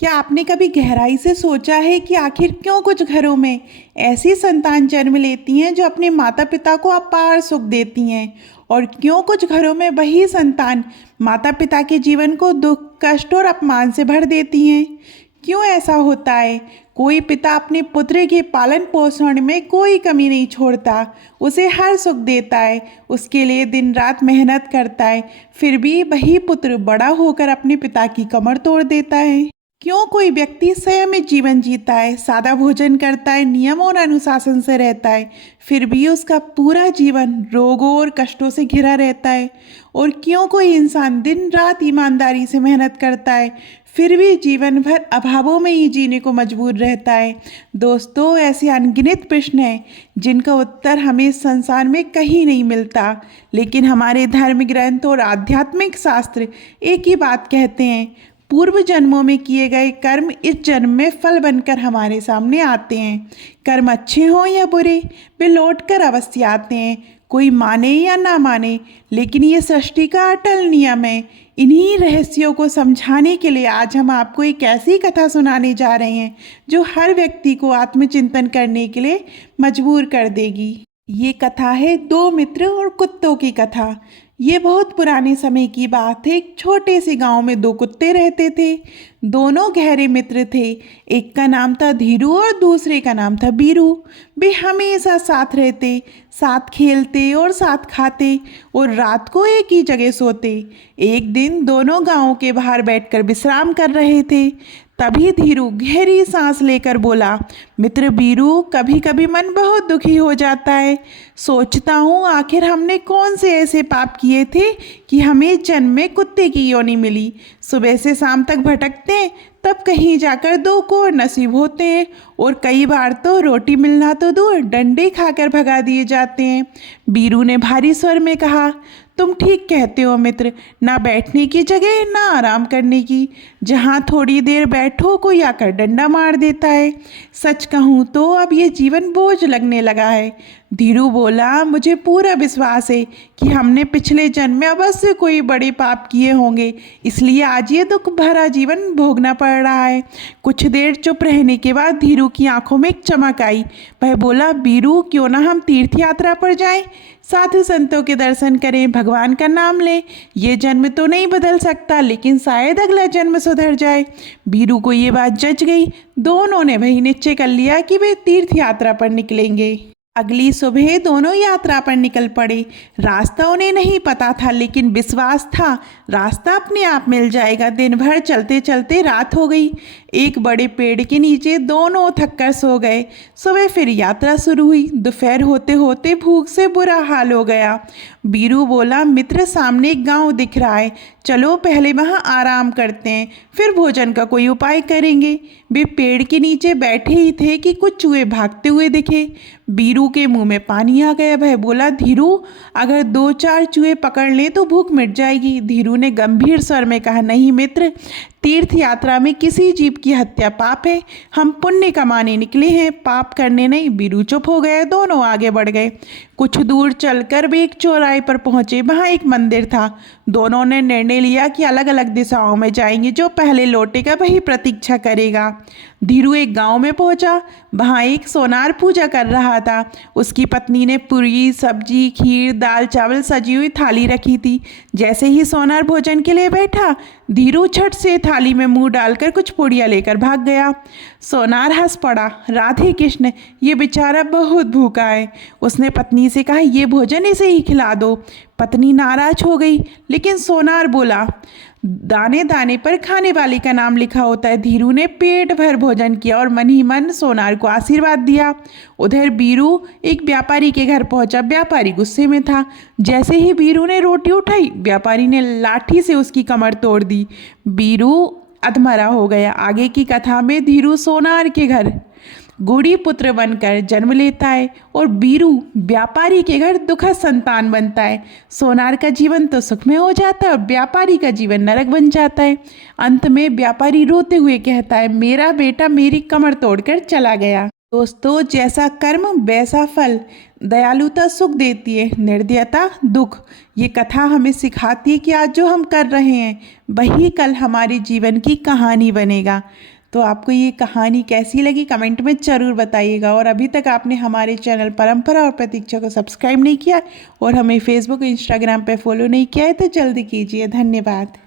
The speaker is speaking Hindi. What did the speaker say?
क्या आपने कभी गहराई से सोचा है कि आखिर क्यों कुछ घरों में ऐसी संतान जन्म लेती हैं जो अपने माता पिता को अपार सुख देती हैं, और क्यों कुछ घरों में वही संतान माता पिता के जीवन को दुख, कष्ट और अपमान से भर देती हैं? क्यों ऐसा होता है? कोई पिता अपने पुत्र के पालन पोषण में कोई कमी नहीं छोड़ता, उसे हर सुख देता है, उसके लिए दिन रात मेहनत करता है, फिर भी वही पुत्र बड़ा होकर अपने पिता की कमर तोड़ देता है। क्यों कोई व्यक्ति संयमित जीवन जीता है, सादा भोजन करता है, नियम और अनुशासन से रहता है, फिर भी उसका पूरा जीवन रोगों और कष्टों से घिरा रहता है? और क्यों कोई इंसान दिन रात ईमानदारी से मेहनत करता है, फिर भी जीवन भर अभावों में ही जीने को मजबूर रहता है? दोस्तों, ऐसे अनगिनत प्रश्न हैं जिनका उत्तर हमें इस संसार में कहीं नहीं मिलता, लेकिन हमारे धर्म ग्रंथ और आध्यात्मिक शास्त्र एक ही बात कहते हैं। पूर्व जन्मों में किए गए कर्म इस जन्म में फल बनकर हमारे सामने आते हैं। कर्म अच्छे हों या बुरे, वे लौट कर अवश्य आते हैं, कोई माने या ना माने, लेकिन ये सृष्टि का अटल नियम है। इन्हीं रहस्यों को समझाने के लिए आज हम आपको एक ऐसी कथा सुनाने जा रहे हैं जो हर व्यक्ति को आत्मचिंतन करने के लिए मजबूर कर देगी। ये कथा है दो मित्र और कुत्तों की कथा। ये बहुत पुराने समय की बात है। एक छोटे से गांव में दो कुत्ते रहते थे। दोनों गहरे मित्र थे। एक का नाम था धीरू और दूसरे का नाम था बीरू। वे हमेशा साथ रहते, साथ खेलते और साथ खाते, और रात को एक ही जगह सोते। एक दिन दोनों गांव के बाहर बैठकर विश्राम कर रहे थे। तभी धीरू गहरी सांस लेकर बोला, मित्र बीरू, कभी कभी मन बहुत दुखी हो जाता है। सोचता हूँ आखिर हमने कौन से ऐसे पाप किए थे कि हमें जन्म में कुत्ते की योनि मिली। सुबह से शाम तक भटकते हैं, तब कहीं जाकर दो कोर नसीब होते हैं, और कई बार तो रोटी मिलना तो दूर, डंडे खाकर भगा दिए जाते हैं। बीरू ने भारी स्वर में कहा, तुम ठीक कहते हो मित्र, ना बैठने की जगह ना आराम करने की। जहाँ थोड़ी देर बैठो कोई आकर डंडा मार देता है। सच कहूँ तो अब ये जीवन बोझ लगने लगा है। धीरू बोला, मुझे पूरा विश्वास है कि हमने पिछले जन्म में अवश्य कोई बड़े पाप किए होंगे, इसलिए आज ये दुख भरा जीवन भोगना पड़ रहा है। कुछ देर चुप रहने के बाद धीरू की आंखों में एक चमक आई। वह बोला, बीरू, क्यों ना हम तीर्थ यात्रा पर जाएं, साधु संतों के दर्शन करें, भगवान का नाम लें। ये जन्म तो नहीं बदल सकता, लेकिन शायद अगला जन्म सुधर जाए। बीरू को ये बात जच गई। दोनों ने वही निश्चय कर लिया कि वे तीर्थ यात्रा पर निकलेंगे। अगली सुबह दोनों यात्रा पर निकल पड़े। रास्ता उन्हें नहीं पता था, लेकिन विश्वास था रास्ता अपने आप मिल जाएगा। दिन भर चलते चलते रात हो गई। एक बड़े पेड़ के नीचे दोनों थककर सो गए। सुबह फिर यात्रा शुरू हुई। दोपहर होते होते भूख से बुरा हाल हो गया। बीरू बोला, मित्र, सामने एक गांव दिख रहा है, चलो पहले वहां आराम करते हैं, फिर भोजन का कोई उपाय करेंगे। वे पेड़ के नीचे बैठे ही थे कि कुछ चूहे भागते हुए दिखे। बीरू के मुंह में पानी आ गया। वह बोला, धीरू, अगर दो चार चूहे पकड़ ले तो भूख मिट जाएगी। धीरू ने गंभीर स्वर में कहा, नहीं मित्र, तीर्थ यात्रा में किसी जीव की हत्या पाप है। हम पुण्य कमाने निकले हैं, पाप करने नहीं। बीरू चुप हो गए। दोनों आगे बढ़ गए। कुछ दूर चलकर वे एक चौराहे पर पहुंचे। वहां एक मंदिर था। दोनों ने निर्णय लिया कि अलग अलग दिशाओं में जाएंगे, जो पहले लौटेगा वही प्रतीक्षा करेगा। धीरू एक गांव में पहुंचा। वहां एक सोनार पूजा कर रहा था। उसकी पत्नी ने पूरी, सब्जी, खीर, दाल चावल सजी हुई थाली रखी थी। जैसे ही सोनार भोजन के लिए बैठा, धीरू झट से थाली में मुंह डालकर कुछ पुड़िया लेकर भाग गया। सोनार हंस पड़ा, राधे कृष्ण, ये बेचारा बहुत भूखा है। उसने पत्नी से कहा, ये भोजन इसे ही खिला दो। पत्नी नाराज हो गई, लेकिन सोनार बोला, दाने दाने पर खाने वाले का नाम लिखा होता है। धीरू ने पेट भर भोजन किया और मन ही मन सोनार को आशीर्वाद दिया। उधर बीरू एक व्यापारी के घर पहुंचा। व्यापारी गुस्से में था। जैसे ही बीरू ने रोटी उठाई, व्यापारी ने लाठी से उसकी कमर तोड़ दी। बीरू अधमरा हो गया। आगे की कथा में धीरू सोनार के घर गुड़ी पुत्र बनकर जन्म लेता है, और बीरू व्यापारी के घर दुखद संतान बनता है। सोनार का जीवन तो सुख में हो जाता है और व्यापारी का जीवन नरक बन जाता है। अंत में व्यापारी रोते हुए कहता है, मेरा बेटा मेरी कमर तोड़कर चला गया। दोस्तों, जैसा कर्म वैसा फल। दयालुता सुख देती है, निर्दयता दुख। ये कथा हमें सिखाती है कि आज जो हम कर रहे हैं वही कल हमारे जीवन की कहानी बनेगा। तो आपको ये कहानी कैसी लगी कमेंट में ज़रूर बताइएगा। और अभी तक आपने हमारे चैनल परंपरा और प्रतीक्षा को सब्सक्राइब नहीं किया और हमें फेसबुक इंस्टाग्राम पे फॉलो नहीं किया है तो जल्दी कीजिए। धन्यवाद।